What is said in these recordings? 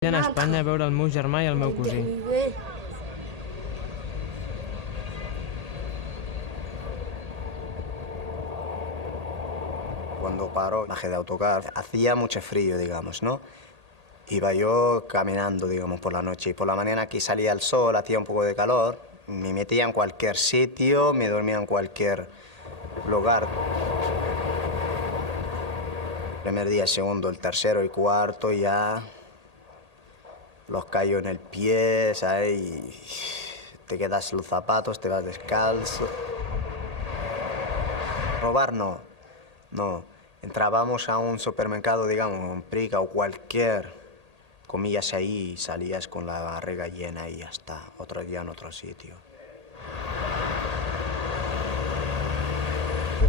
Vaig anar a Espanya a veure el meu germà i el meu cosí. Cuando paró, bajé de autocar, hacía mucho frío, digamos, ¿no? Iba yo caminando, digamos, por la noche y por la mañana aquí salía el sol, hacía un poco de calor, me metía en cualquier sitio, me dormía en cualquier lugar. Primer día, segundo, el tercero y cuarto ya los callos en el pie, ¿sabes? Y te quedas los zapatos, te vas descalzo. Robar no. Entrábamos a un supermercado, digamos, un Prica o cualquier, comías ahí y salías con la barriga llena y ya está, otro día en otro sitio.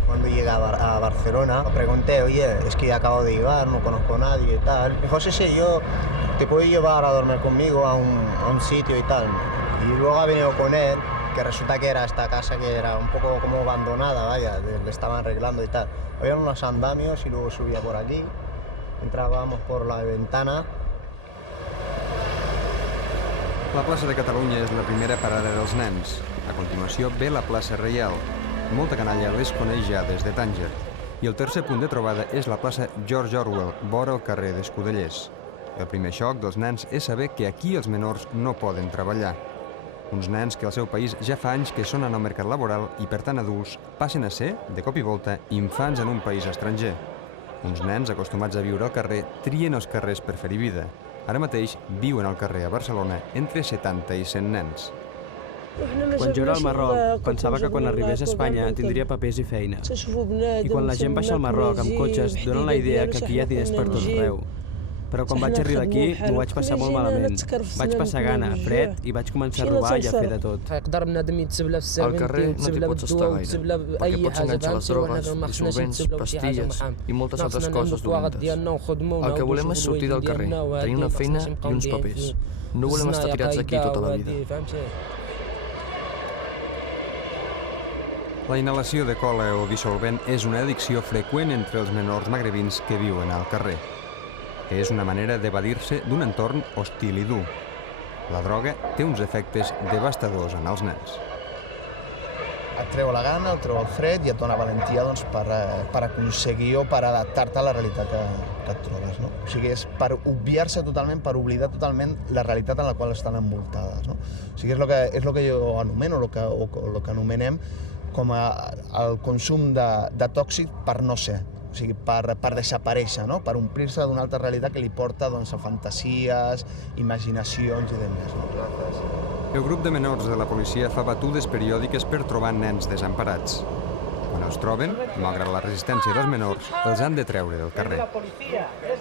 Cuando llegaba a Barcelona, pregunté, oye, es que acabo de llegar, no conozco a nadie y tal. Me dijo, sí, yo te puedo llevar a dormir conmigo a un sitio y tal. Y luego he venido con él, que resulta que era esta casa que era un poco como abandonada, vaya, le estaban arreglando y tal. Había unos andamios y luego subía por allí, entrábamos por la ventana. La plaça de Catalunya és la primera parada dels nens. A continuació ve la plaça Reial. Molta canalla les coneix ja des de Tànger. I el tercer punt de trobada és la plaça George Orwell, vora el carrer d'Escudellers. El primer xoc dels nens és saber que aquí els menors no poden treballar. Uns nens que al seu país ja fa anys que són en el mercat laboral i, per tant, adults, passen a ser, de cop i volta, infants en un país estranger. Uns nens acostumats a viure al carrer trien els carrers per fer-hi vida. Ara mateix viuen al carrer a Barcelona entre 70 i 100 nens. Quan jo era al Marroc, pensava que quan arribés a Espanya tindria papers i feina. I quan la gent baixa al Marroc amb cotxes, donen la idea que aquí hi ha diners per tot arreu. Però quan vaig arribar aquí m'ho vaig passar molt malament. Vaig passar gana, fred, i vaig començar a robar i a fer de tot. Al carrer no t'hi pots estar gaire, perquè pots enganxar les drogues, dissolvents, pastilles i moltes altres coses dolentes. El que volem és sortir del carrer, tenir una feina i uns papers. No volem estar tirats aquí tota la vida. La inhalació de cola o dissolvent és una addicció freqüent entre els menors magrebins que viuen al carrer. És una manera d'evadir-se d'un entorn hostil i dur. La droga té uns efectes devastadors en els nens. Et treu la gana, et treu el fred i et dona valentia per aconseguir o per adaptar-te a la realitat que et trobes. No? O sigui, és per obviar-se totalment, per oblidar totalment la realitat en la qual estan envoltades. No? O sigui, és el que jo anomeno, o el que anomenem com el consum de tòxic per no ser. O sigui, per desaparèixer, no? Per omplir-se d'una altra realitat que li porta a fantasies, imaginacions i demés. El grup de menors de la policia fa batudes periòdiques per trobar nens desemparats. Quan els troben, malgrat la resistència dels menors, els han de treure del carrer.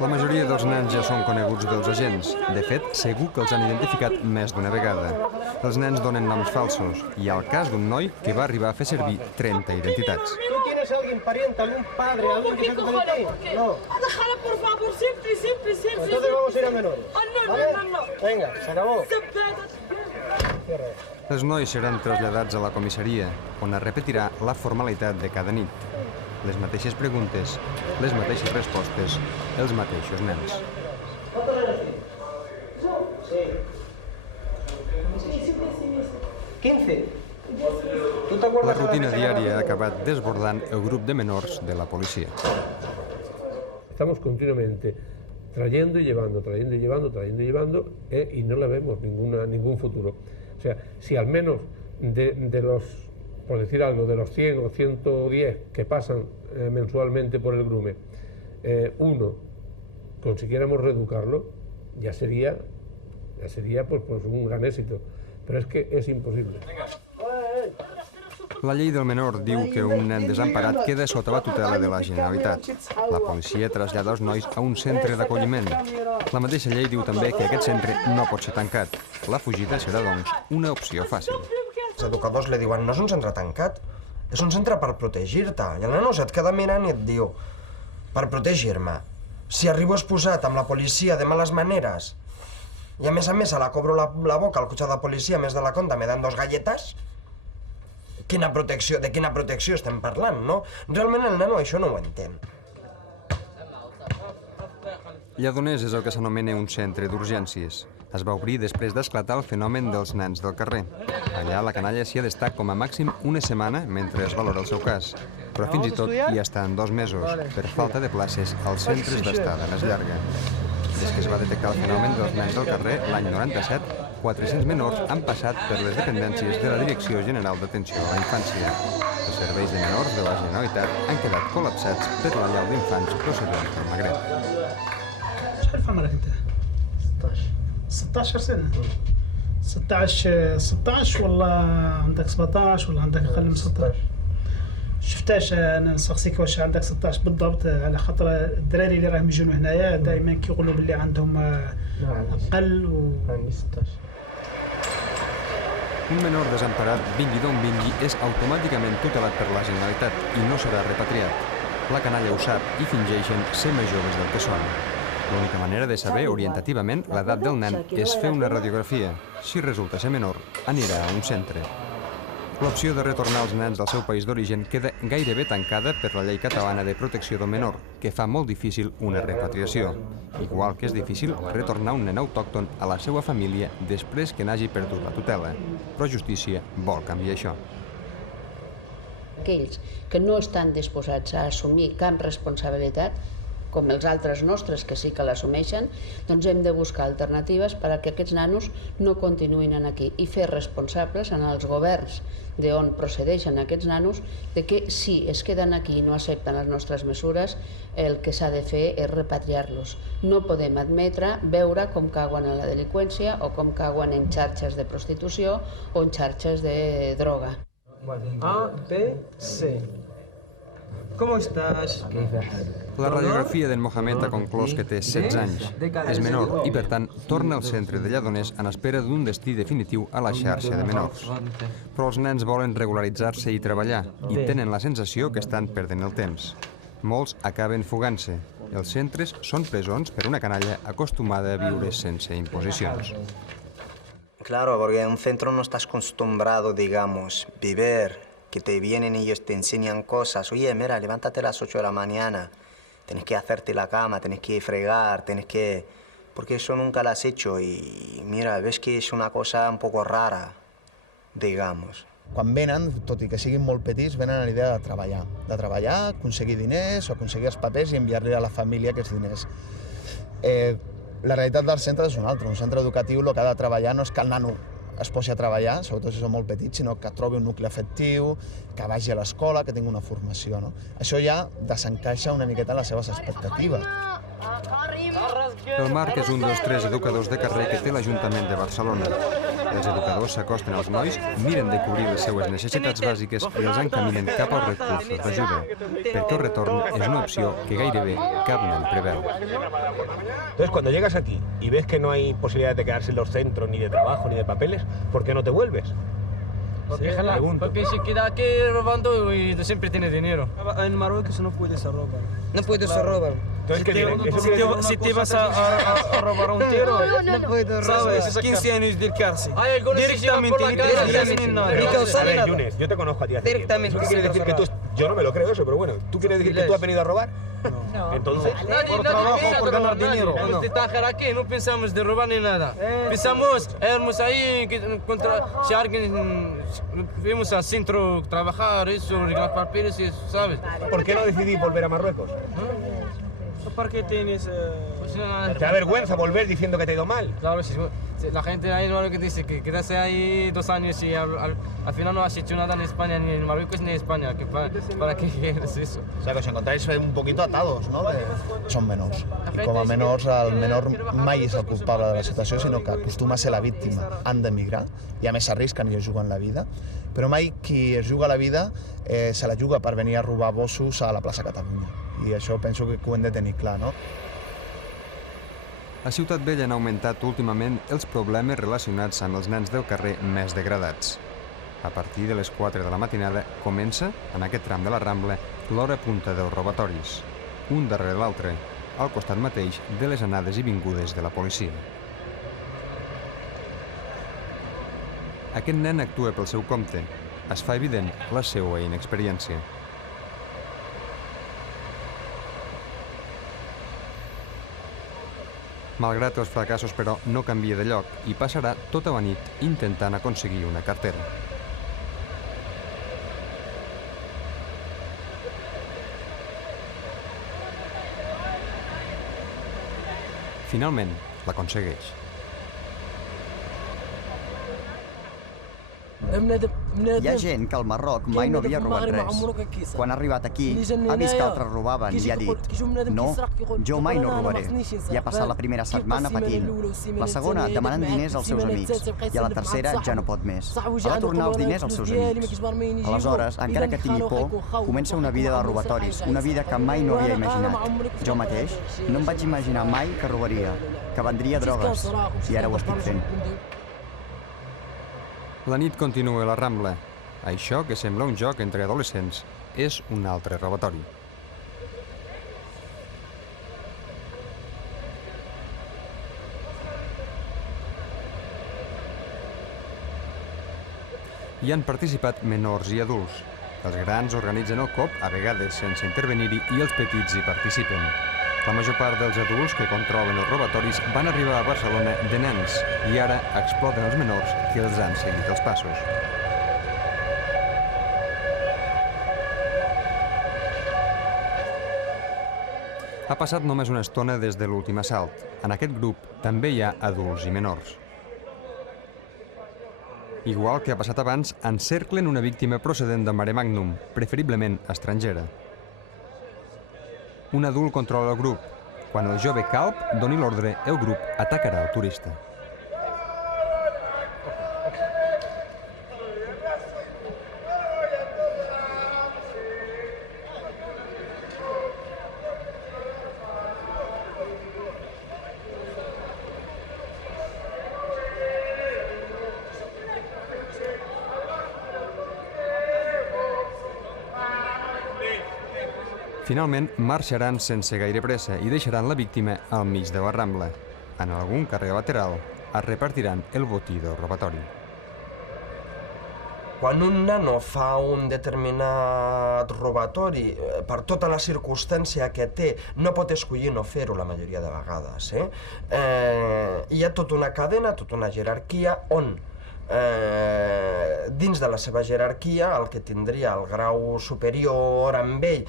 La majoria dels nens ja són coneguts dels agents. De fet, segur que els han identificat més d'una vegada. Els nens donen noms falsos. Hi ha el cas d'un noi que va arribar a fer servir 30 identitats. ¿Tienes alguien pariente, algún padre, alguien que se ocupe de ti? No. Déjala, por favor, siempre. Entonces vamos a ir a menores. No. Venga, se acabó. Els nois seran traslladats a la comissaria, on es repetirà la formalitat de cada nit. Les mateixes preguntes, les mateixes respostes, els mateixos nens. Sí. 15. La rutina diària ha acabat desbordant el grup de menors de la policia. Estamos continuamente trayendo y llevando, y no le vemos ningún futuro. O sea, si al menos de los, por decir algo, de los 100 o 110 que pasan mensualmente por el Grume, uno consiguiéramos reeducarlo, ya sería pues un gran éxito. Pero es que es imposible. La llei del menor diu que un nen desemparat queda sota la tutela de la Generalitat. La policia trasllada els nois a un centre d'acolliment. La mateixa llei diu també que aquest centre no pot ser tancat. La fugida serà, doncs, una opció fàcil. Els educadors li diuen, no és un centre tancat, és un centre per protegir-te. I el nano se't queda mirant i et diu, per protegir-me. Si arribo exposat amb la policia de males maneres i a més se la cobro la boca al cotxe de policia, a més de la compta me dan 2 galletes, de quina protecció estem parlant, no? Realment el nano això no ho entén. Lledoners és el que s'anomena un centre d'urgències. Es va obrir després d'esclatar el fenomen dels nens del carrer. Allà la canalla s'hi ha d'estar com a màxim una setmana mentre es valora el seu cas, però fins i tot hi estan 2 mesos, per falta de places als centres d'estada més llarga. Des que es va detectar el fenomen dels nens del carrer l'any 97, 400 menors han passat per les dependències de la Direcció General d'Atenció a la Infància. Els serveis de menors de la Generalitat han quedat col·lapsats per la llau d'infants procedents del Magreb. شحال في عمرك انت؟ 16 سنة 16 ولا عندك 17 ولا عندك اقل من 16 شفتاش انا نسقسيك واش عندك 16 بالضبط على خاطر الدراري اللي راهم يجونوا هنايا دائما كيقولوا باللي عندهم اقل عندي 16 Un menor desemparat, vingui d'on vingui, és automàticament tutelat per la Generalitat i no serà repatriat. La canalla ho sap i fingeixen ser més joves del que són. L'única manera de saber orientativament l'edat del nen és fer una radiografia. Si resulta ser menor, anirà a un centre. L'opció de retornar els nens del seu país d'origen queda gairebé tancada per la llei catalana de protecció del menor, que fa molt difícil una repatriació. Igual que és difícil retornar un nen autòcton a la seva família després que n'hagi perdut la tutela. Però justícia vol canviar això. Aquells que no estan disposats a assumir cap responsabilitat, com els altres nostres que sí que l'assumeixen, doncs hem de buscar alternatives perquè aquests nanos no continuïn aquí i fer responsables en els governs d'on procedeixen aquests nanos de que si es queden aquí i no accepten les nostres mesures, el que s'ha de fer és repatriar-los. No podem admetre veure com cauen en la delinqüència o com cauen en xarxes de prostitució o en xarxes de droga. A, B, C. ¿Cómo estás? La radiografia d'en Mohamed ha conclòs que té 16 anys. És menor i, per tant, torna al centre de Lledoners en espera d'un destí definitiu a la xarxa de menors. Però els nens volen regularitzar-se i treballar i tenen la sensació que estan perdent el temps. Molts acaben fugant-se. Els centres són presons per una canalla acostumada a viure sense imposicions. Claro, porque en un centro no estás acostumbrado, digamos, vivir, que te vienen y ellos te enseñan cosas. Oye, mira, levántate a las 8 de la mañana, tienes que hacerte la cama, tienes que fregar, tienes que... Porque eso nunca lo has hecho y mira, ves que és una cosa un poco rara, digamos. Quan venen, tot i que siguin molt petits, venen a l'idea de treballar, aconseguir diners o aconseguir els papers i enviar-li a la família aquests diners. La realitat dels centres és una altra. Un centre educatiu el que ha de treballar no és que el nano es posi a treballar, sobretot si són molt petits, sinó que trobi un nucli afectiu, que vagi a l'escola, que tingui una formació. Això ja desencaixa una miqueta les seves expectatives. El Marc és un dels 3 educadors de carrer que té l'Ajuntament de Barcelona. Els educadors s'acosten als nois, miren de cobrir les seues necessitats bàsiques i els encaminen cap als recursos d'ajuda, perquè el retorn és una opció que gairebé cap nen preveu. Entonces, cuando llegas aquí y ves que no hay posibilidad de quedarse en los centros, ni de trabajo, ni de papeles, ¿por qué no te vuelves? Porque se queda aquí robando y siempre tiene dinero. En Marruecos no puedes robar. No puedes robar. Si te vas a robar un tiro, no puedes robar. Sabes, 15 años de cárcel. Hay algunos que llevan por la calle ni nada. A ver, Yunes, yo te conozco a ti hace tiempo. ¿Eso quiere decir que tú... Yo no me lo creo eso, pero bueno, ¿tú quieres decir que tú has venido a robar? No. Entonces, por trabajo, por ganar dinero. Vamos de trabajar aquí, no pensamos de robar ni nada. Pensamos, éramos ahí, si alguien fuimos al centro trabajar, eso, arreglar papeles, ¿sabes? ¿Por qué no decidí volver a Marruecos? Porque tienes... ¿Te da vergüenza volver diciendo que te ha ido mal? Claro, la gente ahí lo que dice, que quedarse ahí 2 años y al final no has hecho nada en España, ni en Marruecos ni en España. ¿Para qué quieres eso? O sea, que os encontráis un poquito atados, ¿no? Són menors. I com a menors, el menor mai és el culpable de la situació, sinó que acostuma a ser la víctima. Han d'emigrar, i a més s'arrisquen i es juguen la vida, però mai qui es juga la vida se la juga per venir a robar bossos a la plaça Catalunya. I això penso que ho hem de tenir clar, no? A Ciutat Vella han augmentat últimament els problemes relacionats amb els nens del carrer més degradats. A partir de les 4 de la matinada comença, en aquest tram de la Rambla, l'hora punta dels robatoris, un darrere l'altre, al costat mateix de les anades i vingudes de la policia. Aquest nen actua pel seu compte. Es fa evident la seva inexperiència. Malgrat els fracassos, però, no canvia de lloc i passarà tota la nit intentant aconseguir una cartera. Finalment, l'aconsegueix. Hi ha gent que al Marroc mai no havia robat res. Quan ha arribat aquí, ha vist que altres robaven i ha dit «No, jo mai no robaré». I ha passat la primera setmana patint. La segona, demanant diners als seus amics. I a la tercera ja no pot més. Ha de tornar els diners als seus amics. Aleshores, encara que tingui por, comença una vida de robatoris, una vida que mai no havia imaginat. Jo mateix no em vaig imaginar mai que robaria, que vendria drogues, i ara ho estic fent. La nit continua a la Rambla. Això, que sembla un joc entre adolescents, és un altre robatori. Hi han participat menors i adults. Els grans organitzen el cop, a vegades sense intervenir-hi, i els petits hi participen. La major part dels adults que controlen els robatoris van arribar a Barcelona de nens i ara exploten els menors que els han seguit els passos. Ha passat només una estona des de l'últim assalt. En aquest grup també hi ha adults i menors. Igual que ha passat abans, encerclen una víctima procedent del Mare Magnum, preferiblement estrangera. Un adult controla el grup. Quan el jove calb doni l'ordre, el grup atacarà el turista. Finalment, marxaran sense gaire pressa i deixaran la víctima al mig de la Rambla. En algun carrer lateral es repartiran el botí del robatori. Quan un nano fa un determinat robatori, per tota la circumstància que té, no pot escollir no fer-ho la majoria de vegades. Hi ha tota una cadena, tota una jerarquia on dins de la seva jerarquia, el que tindria el grau superior amb ell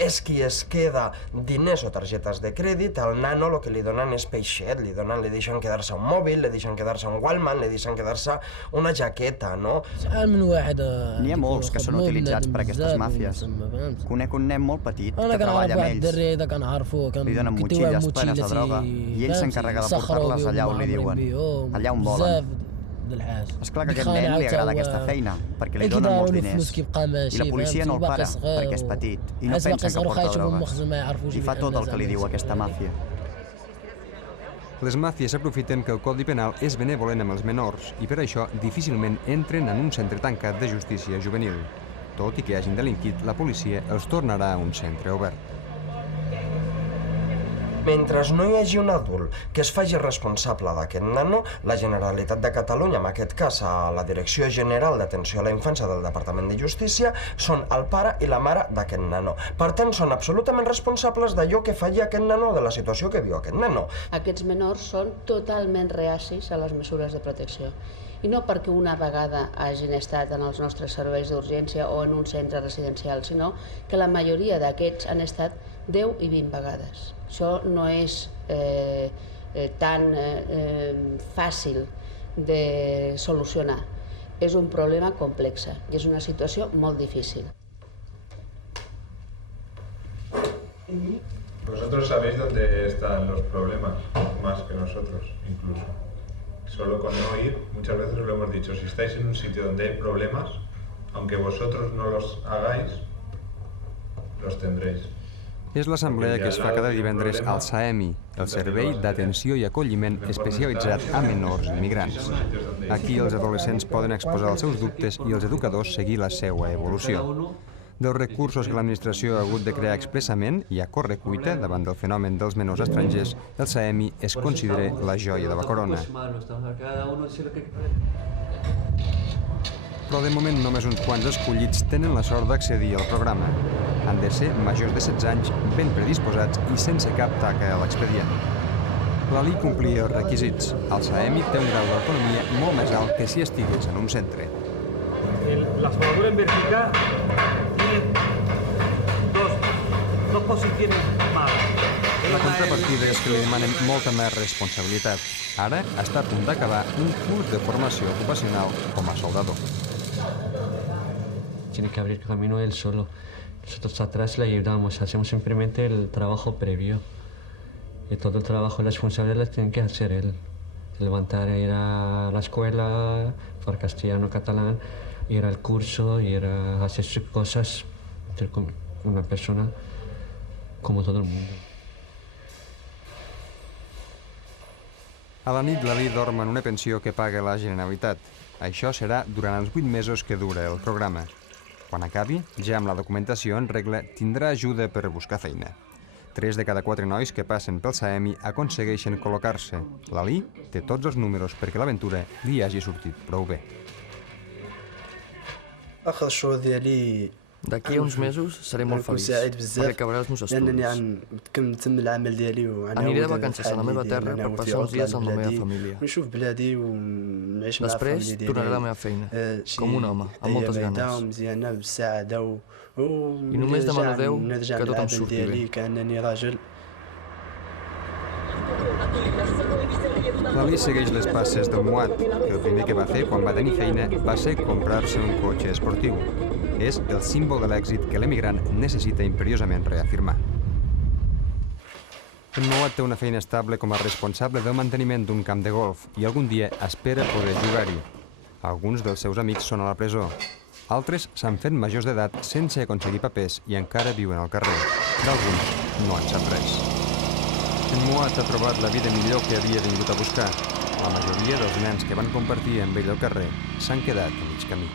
és qui es queda diners o targetes de crèdit. Al nano el que li donen és peixet, li deixen quedar-se un mòbil, li deixen quedar-se un Walkman, li deixen quedar-se una jaqueta, no? N'hi ha molts que són utilitzats per aquestes màfies. Conec un nen molt petit que treballa amb ells. Li donen motxilles plenes de droga i ell s'encarrega de portar-les allà on li diuen, allà on volen. És clar que a aquest nen li agrada aquesta feina, perquè li donen molts diners. I la policia no el para, perquè és petit, i no pensa que porta drogues. I fa tot el que li diu aquesta màfia. Les màfies aprofiten que el Codi Penal és benevolent amb els menors i per això difícilment entren en un centre tancat de justícia juvenil. Tot i que hagin delinquit, la policia els tornarà a un centre obert. Mentre no hi hagi un adult que es faci responsable d'aquest nano, la Generalitat de Catalunya, en aquest cas a la Direcció General d'Atenció a la Infància del Departament de Justícia, són el pare i la mare d'aquest nano. Per tant, són absolutament responsables d'allò que faci aquest nano o de la situació que viu aquest nano. Aquests menors són totalment reacis a les mesures de protecció. I no perquè una vegada hagin estat en els nostres serveis d'urgència o en un centre residencial, sinó que la majoria d'aquests han estat 10 i 20 vegades. Això no és tan fàcil de solucionar. És un problema complex i és una situació molt difícil. Vosotros sabéis dónde están los problemas, más que nosotros, incluso. Solo con no ir, muchas veces os lo hemos dicho, si estáis en un sitio donde hay problemas, aunque vosotros no los hagáis, los tendréis. És l'assemblea que es fa cada divendres al SAEMI, el Servei d'Atenció i Acolliment especialitzat a menors i migrants. Aquí els adolescents poden exposar els seus dubtes i els educadors seguir la seva evolució. Dels recursos que l'administració ha hagut de crear expressament i a correcuita davant del fenomen dels menors estrangers, el SAEMI es considera la joia de la corona. Però de moment només uns quants escollits tenen la sort d'accedir al programa. Han de ser majors de 16 anys, ben predisposats i sense cap taca a l'expedient. L'Ali complia els requisits. El SAEMI té un grau d'autonomia molt més alt que si estigués en un centre. La soldadura en vertical tiene dos posiciones malas. La contrapartida és que li demanen molta més responsabilitat. Ara està a punt d'acabar un curs de formació ocupacional com a soldador. Tiene que abrir camino él solo. Nosotros atrás le ayudamos, hacemos simplemente el trabajo previo. Y todo el trabajo y las responsabilidades tiene que hacer él. Levantar, ir a la escuela, por castellano, catalán, ir al curso, ir a hacer sus cosas, ser una persona como todo el mundo. A la nit, l'Ali dorm en una pensió que paga la Generalitat. Això serà durant els 8 mesos que dura el programa. Quan acabi, ja amb la documentació en regla, tindrà ajuda per buscar feina. 3 de cada 4 nois que passen pel SAEMI aconsegueixen col·locar-se. L'Ali té tots els números perquè l'aventura li hagi sortit prou bé. D'aquí a uns mesos seré molt feliç, perquè acabaré els meus estudis. Aniré de vacances a la meva terra per passar uns dies amb la meva família. Després tornaré a la meva feina, com un home, amb moltes ganes. I només demano a Déu que tot em surti bé. L'Ali segueix les passes del Muad, que el primer que va fer quan va tenir feina va ser comprar-se un cotxe esportiu. És el símbol de l'èxit que l'emigrant necessita imperiosament reafirmar. En Muad té una feina estable com a responsable del manteniment d'un camp de golf i algun dia espera poder jugar-hi. Alguns dels seus amics són a la presó. Altres s'han fet majors d'edat sense aconseguir papers i encara viuen al carrer. D'alguns no en sap res. En Muad ha trobat la vida millor que havia vingut a buscar. La majoria dels nens que van compartir amb ell al carrer s'han quedat a mig camí.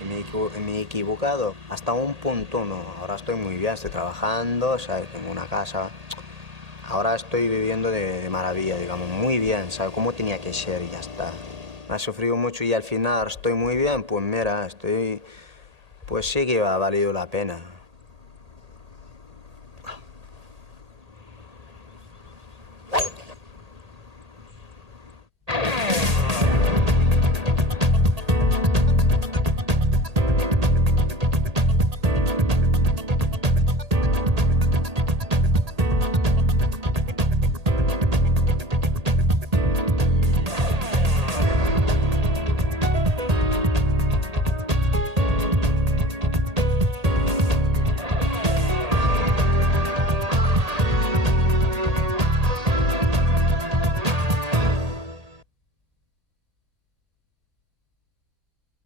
Si me he equivocado, hasta un punto no. Ahora estoy muy bien, estoy trabajando, ¿sabes? Tengo una casa. Ahora estoy viviendo de maravilla, digamos, muy bien, ¿sabes? Como tenía que ser y ya está. Me ha sufrido mucho y al final estoy muy bien, pues mira, pues sí que ha valido la pena.